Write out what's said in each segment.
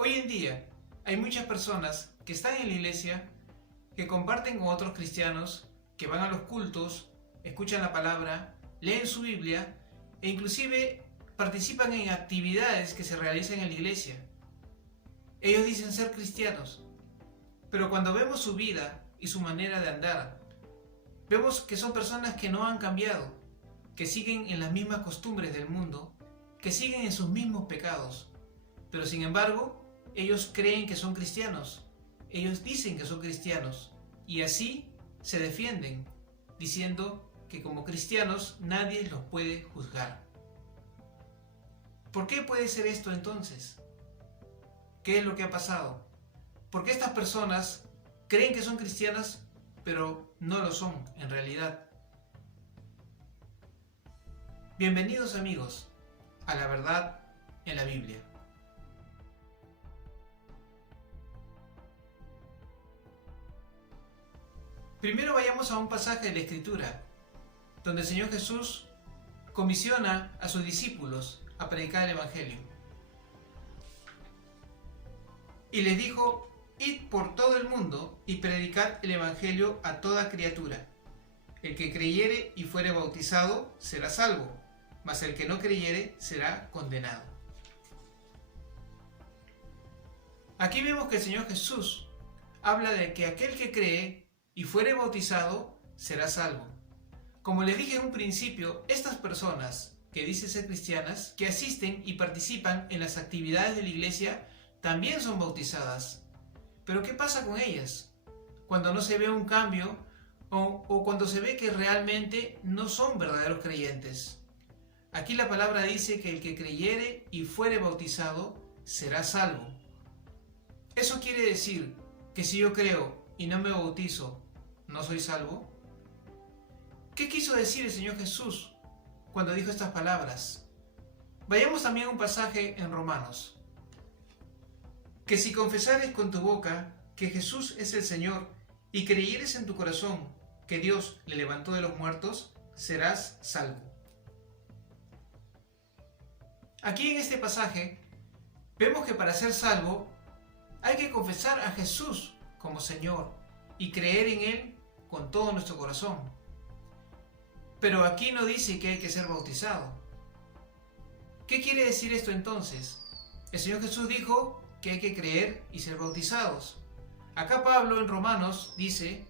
Hoy en día hay muchas personas que están en la iglesia, que comparten con otros cristianos, que van a los cultos, escuchan la palabra, leen su Biblia e inclusive participan en actividades que se realizan en la iglesia. Ellos dicen ser cristianos, pero cuando vemos su vida y su manera de andar, vemos que son personas que no han cambiado, que siguen en las mismas costumbres del mundo, que siguen en sus mismos pecados, pero sin embargo, ellos creen que son cristianos, ellos dicen que son cristianos, y así se defienden, diciendo que como cristianos nadie los puede juzgar. ¿Por qué puede ser esto entonces? ¿Qué es lo que ha pasado? ¿Por qué estas personas creen que son cristianas, pero no lo son en realidad? Bienvenidos amigos a la verdad en la Biblia. Primero vayamos a un pasaje de la Escritura, donde el Señor Jesús comisiona a sus discípulos a predicar el Evangelio. Y les dijo: id por todo el mundo y predicad el Evangelio a toda criatura. El que creyere y fuere bautizado será salvo, mas el que no creyere será condenado. Aquí vemos que el Señor Jesús habla de que aquel que cree y fuere bautizado será salvo. Como les dije en un principio, estas personas que dicen ser cristianas, que asisten y participan en las actividades de la iglesia, también son bautizadas. Pero ¿qué pasa con ellas? Cuando no se ve un cambio o cuando se ve que realmente no son verdaderos creyentes. Aquí la palabra dice que el que creyere y fuere bautizado será salvo. Eso quiere decir que si yo creo y no me bautizo, ¿no soy salvo? ¿Qué quiso decir el Señor Jesús cuando dijo estas palabras? Vayamos también a un pasaje en Romanos. Que si confesares con tu boca que Jesús es el Señor y creyeres en tu corazón que Dios le levantó de los muertos, serás salvo. Aquí en este pasaje vemos que para ser salvo hay que confesar a Jesús como Señor y creer en Él con todo nuestro corazón. Pero aquí no dice que hay que ser bautizado. ¿Qué quiere decir esto entonces? El Señor Jesús dijo que hay que creer y ser bautizados. Acá Pablo en Romanos dice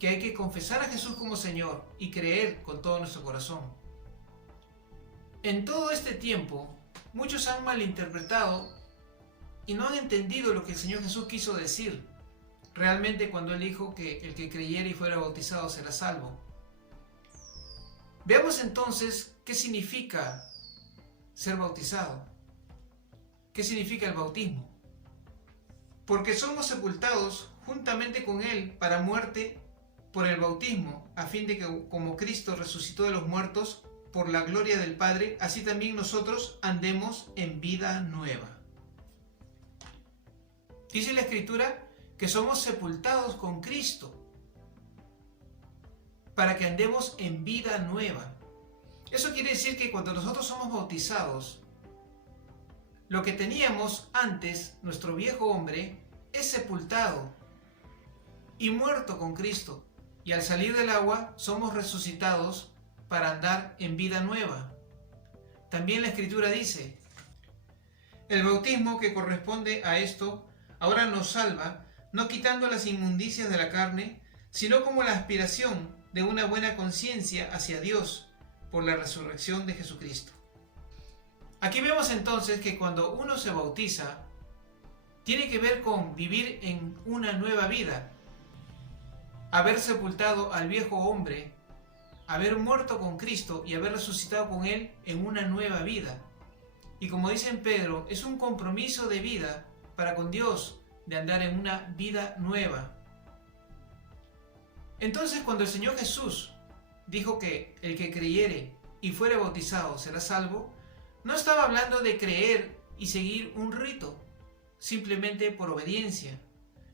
que hay que confesar a Jesús como Señor y creer con todo nuestro corazón. En todo este tiempo, muchos han malinterpretado y no han entendido lo que el Señor Jesús quiso decir realmente cuando Él dijo que el que creyera y fuera bautizado será salvo. Veamos entonces qué significa ser bautizado. ¿Qué significa el bautismo? Porque somos sepultados juntamente con Él para muerte por el bautismo, a fin de que como Cristo resucitó de los muertos por la gloria del Padre, así también nosotros andemos en vida nueva. Dice la Escritura que somos sepultados con Cristo para que andemos en vida nueva. Eso quiere decir que cuando nosotros somos bautizados, lo que teníamos antes, nuestro viejo hombre, es sepultado y muerto con Cristo. Y al salir del agua, somos resucitados para andar en vida nueva. También la Escritura dice: el bautismo que corresponde a esto ahora nos salva, no quitando las inmundicias de la carne, sino como la aspiración de una buena conciencia hacia Dios por la resurrección de Jesucristo. Aquí vemos entonces que cuando uno se bautiza, tiene que ver con vivir en una nueva vida, haber sepultado al viejo hombre, haber muerto con Cristo y haber resucitado con Él en una nueva vida. Y como dice en Pedro, es un compromiso de vida para con Dios, de andar en una vida nueva. Entonces, cuando el Señor Jesús dijo que el que creyere y fuere bautizado será salvo, no estaba hablando de creer y seguir un rito, simplemente por obediencia,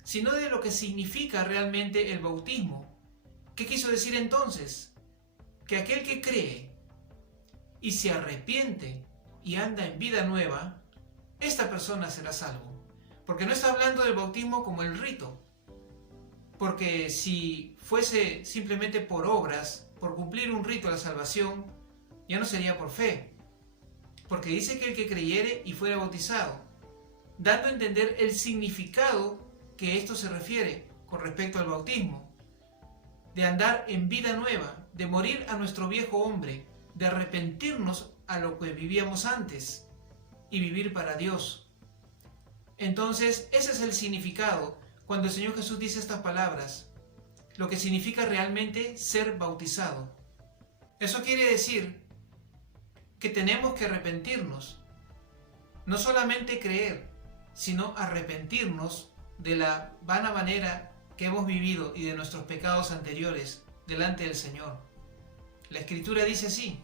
sino de lo que significa realmente el bautismo. ¿Qué quiso decir entonces? Que aquel que cree y se arrepiente y anda en vida nueva, esta persona será salvo. Porque no está hablando del bautismo como el rito. Porque si fuese simplemente por obras, por cumplir un rito a la salvación, ya no sería por fe. Porque dice que el que creyere y fuera bautizado, dando a entender el significado que esto se refiere con respecto al bautismo, de andar en vida nueva, de morir a nuestro viejo hombre, de arrepentirnos a lo que vivíamos antes y vivir para Dios. Entonces, ese es el significado cuando el Señor Jesús dice estas palabras, lo que significa realmente ser bautizado. Eso quiere decir que tenemos que arrepentirnos, no solamente creer, sino arrepentirnos de la vana manera que hemos vivido y de nuestros pecados anteriores delante del Señor. La Escritura dice así: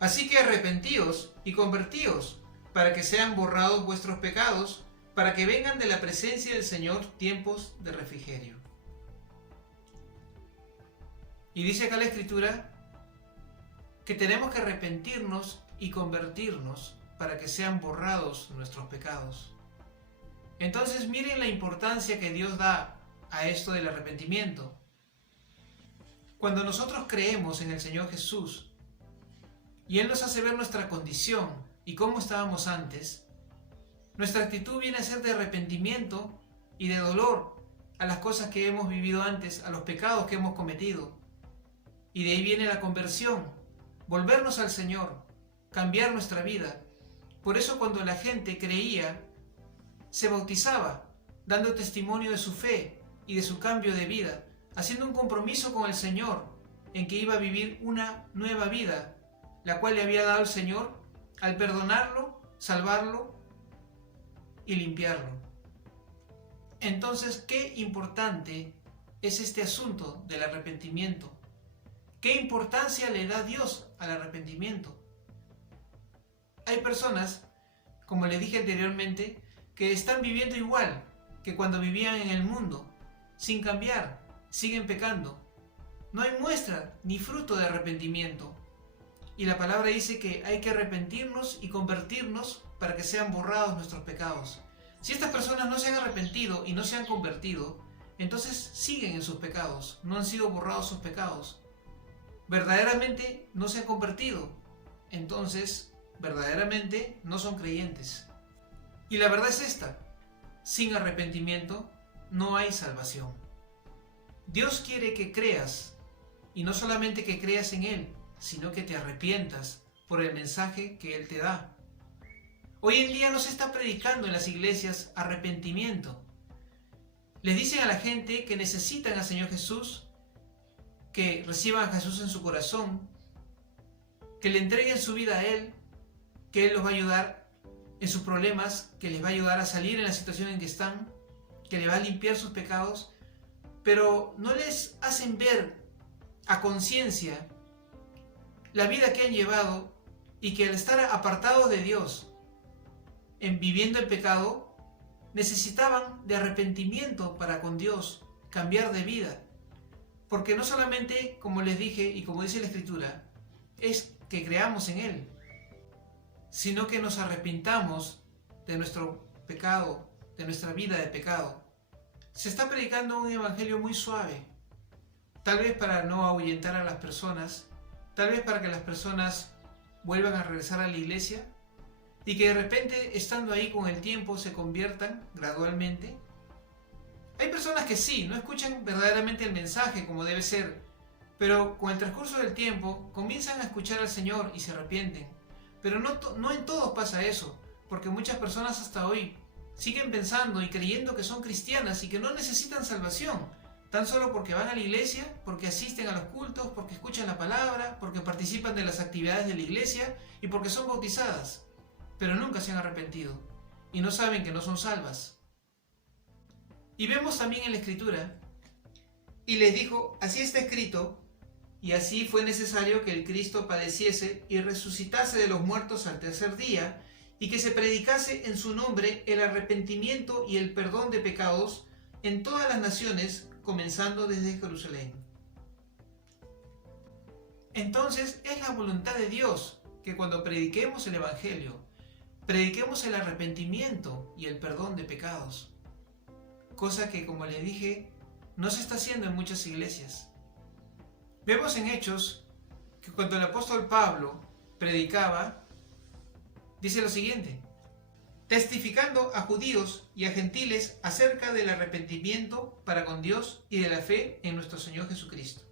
así que arrepentíos y convertíos, para que sean borrados vuestros pecados, para que vengan de la presencia del Señor tiempos de refrigerio. Y dice acá la Escritura que tenemos que arrepentirnos y convertirnos para que sean borrados nuestros pecados. Entonces miren la importancia que Dios da a esto del arrepentimiento. Cuando nosotros creemos en el Señor Jesús y Él nos hace ver nuestra condición y cómo estábamos antes, nuestra actitud viene a ser de arrepentimiento y de dolor a las cosas que hemos vivido antes, a los pecados que hemos cometido. Y de ahí viene la conversión, volvernos al Señor, cambiar nuestra vida. Por eso cuando la gente creía, se bautizaba, dando testimonio de su fe y de su cambio de vida, haciendo un compromiso con el Señor en que iba a vivir una nueva vida, la cual le había dado el Señor al perdonarlo, salvarlo y limpiarlo. Entonces, qué importante es este asunto del arrepentimiento. ¿Qué importancia le da Dios al arrepentimiento? Hay personas, como les dije anteriormente, que están viviendo igual que cuando vivían en el mundo, sin cambiar, siguen pecando. No hay muestra ni fruto de arrepentimiento. Y la palabra dice que hay que arrepentirnos y convertirnos para que sean borrados nuestros pecados. Si estas personas no se han arrepentido y no se han convertido, entonces siguen en sus pecados, no han sido borrados sus pecados. Verdaderamente no se han convertido, entonces verdaderamente no son creyentes. Y la verdad es esta: sin arrepentimiento no hay salvación. Dios quiere que creas, y no solamente que creas en Él, sino que te arrepientas por el mensaje que Él te da. Hoy en día no se está predicando en las iglesias arrepentimiento. Les dicen a la gente que necesitan al Señor Jesús, que reciban a Jesús en su corazón, que le entreguen su vida a Él, que Él los va a ayudar en sus problemas, que les va a ayudar a salir en la situación en que están, que les va a limpiar sus pecados, pero no les hacen ver a conciencia la vida que han llevado y que al estar apartados de Dios, viviendo el pecado, necesitaban de arrepentimiento para con Dios, cambiar de vida. Porque no solamente, como les dije y como dice la Escritura, es que creamos en Él, sino que nos arrepintamos de nuestro pecado, de nuestra vida de pecado. Se está predicando un evangelio muy suave, tal vez para no ahuyentar a las personas, tal vez para que las personas vuelvan a regresar a la iglesia y que de repente, estando ahí con el tiempo, se conviertan gradualmente. Hay personas que sí, no escuchan verdaderamente el mensaje como debe ser, pero con el transcurso del tiempo comienzan a escuchar al Señor y se arrepienten. Pero no en todos pasa eso, porque muchas personas hasta hoy siguen pensando y creyendo que son cristianas y que no necesitan salvación, tan solo porque van a la iglesia, porque asisten a los cultos, porque escuchan la palabra, porque participan de las actividades de la iglesia y porque son bautizadas, pero nunca se han arrepentido y no saben que no son salvas. Y vemos también en la Escritura: y les dijo, así está escrito, y así fue necesario que el Cristo padeciese y resucitase de los muertos al tercer día, y que se predicase en su nombre el arrepentimiento y el perdón de pecados en todas las naciones, comenzando desde Jerusalén. Entonces es la voluntad de Dios que cuando prediquemos el Evangelio, prediquemos el arrepentimiento y el perdón de pecados, cosa que, como les dije, no se está haciendo en muchas iglesias. Vemos en Hechos que cuando el apóstol Pablo predicaba, dice lo siguiente: testificando a judíos y a gentiles acerca del arrepentimiento para con Dios y de la fe en nuestro Señor Jesucristo.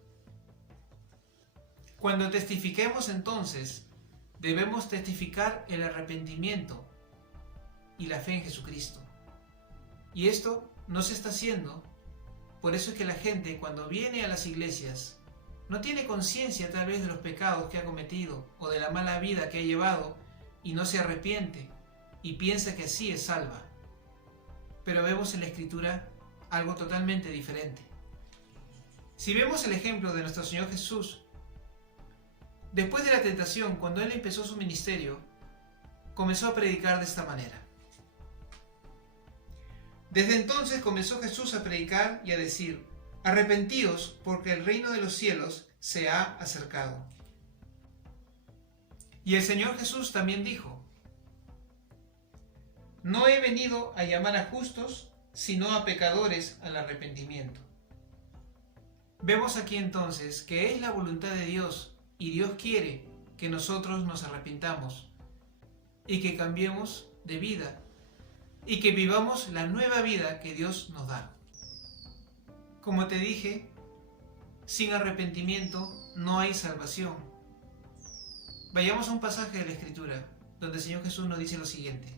Cuando testifiquemos, entonces, debemos testificar el arrepentimiento y la fe en Jesucristo. Y esto no se está haciendo. Por eso es que la gente, cuando viene a las iglesias, no tiene conciencia tal vez de los pecados que ha cometido o de la mala vida que ha llevado y no se arrepiente y piensa que así es salva. Pero vemos en la Escritura algo totalmente diferente. Si vemos el ejemplo de nuestro Señor Jesús, después de la tentación, cuando Él empezó su ministerio, comenzó a predicar de esta manera. Desde entonces comenzó Jesús a predicar y a decir: arrepentíos, porque el reino de los cielos se ha acercado. Y el Señor Jesús también dijo: no he venido a llamar a justos, sino a pecadores al arrepentimiento. Vemos aquí entonces que es la voluntad de Dios y Dios quiere que nosotros nos arrepintamos y que cambiemos de vida y que vivamos la nueva vida que Dios nos da. Como te dije, sin arrepentimiento no hay salvación. Vayamos a un pasaje de la Escritura donde el Señor Jesús nos dice lo siguiente: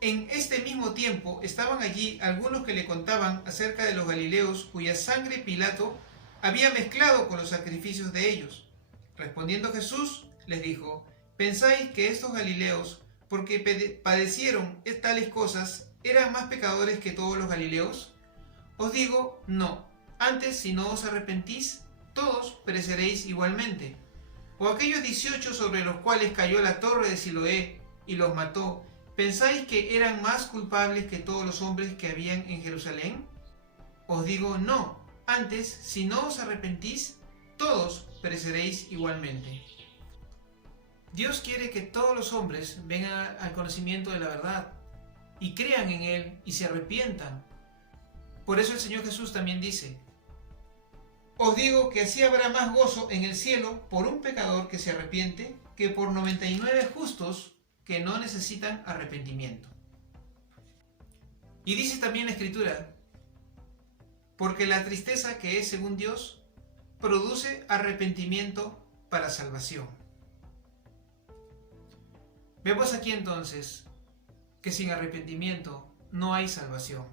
en este mismo tiempo estaban allí algunos que le contaban acerca de los galileos cuya sangre Pilato había mezclado con los sacrificios de ellos. Respondiendo Jesús les dijo: ¿pensáis que estos galileos, porque padecieron tales cosas, eran más pecadores que todos los galileos? Os digo, no. Antes, si no os arrepentís, todos pereceréis igualmente. ¿O aquellos 18 sobre los cuales cayó la torre de Siloé y los mató, pensáis que eran más culpables que todos los hombres que habían en Jerusalén? Os digo, no. Antes, si no os arrepentís, todos pereceréis igualmente. Dios quiere que todos los hombres vengan al conocimiento de la verdad y crean en Él y se arrepientan. Por eso el Señor Jesús también dice: os digo que así habrá más gozo en el cielo por un pecador que se arrepiente que por 99 justos que no necesitan arrepentimiento. Y dice también la Escritura: porque la tristeza que es según Dios produce arrepentimiento para salvación. Vemos aquí entonces que sin arrepentimiento no hay salvación.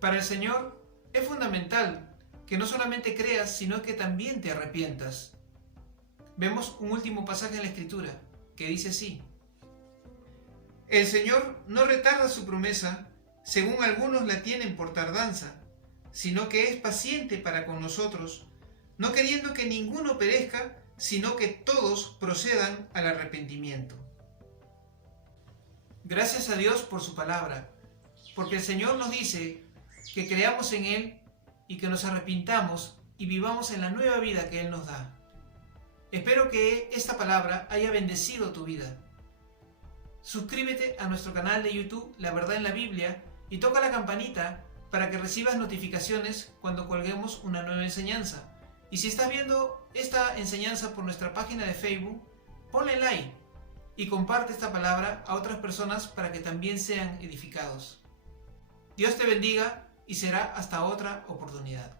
Para el Señor es fundamental que no solamente creas, sino que también te arrepientas. Vemos un último pasaje en la Escritura que dice así: el Señor no retarda su promesa, según algunos la tienen por tardanza, sino que es paciente para con nosotros, no queriendo que ninguno perezca, sino que todos procedan al arrepentimiento. Gracias a Dios por su palabra, porque el Señor nos dice que creamos en Él y que nos arrepintamos y vivamos en la nueva vida que Él nos da. Espero que esta palabra haya bendecido tu vida. Suscríbete a nuestro canal de YouTube La Verdad en la Biblia y toca la campanita para que recibas notificaciones cuando colguemos una nueva enseñanza. Y si estás viendo esta enseñanza por nuestra página de Facebook, ponle like y comparte esta palabra a otras personas para que también sean edificados. Dios te bendiga y será hasta otra oportunidad.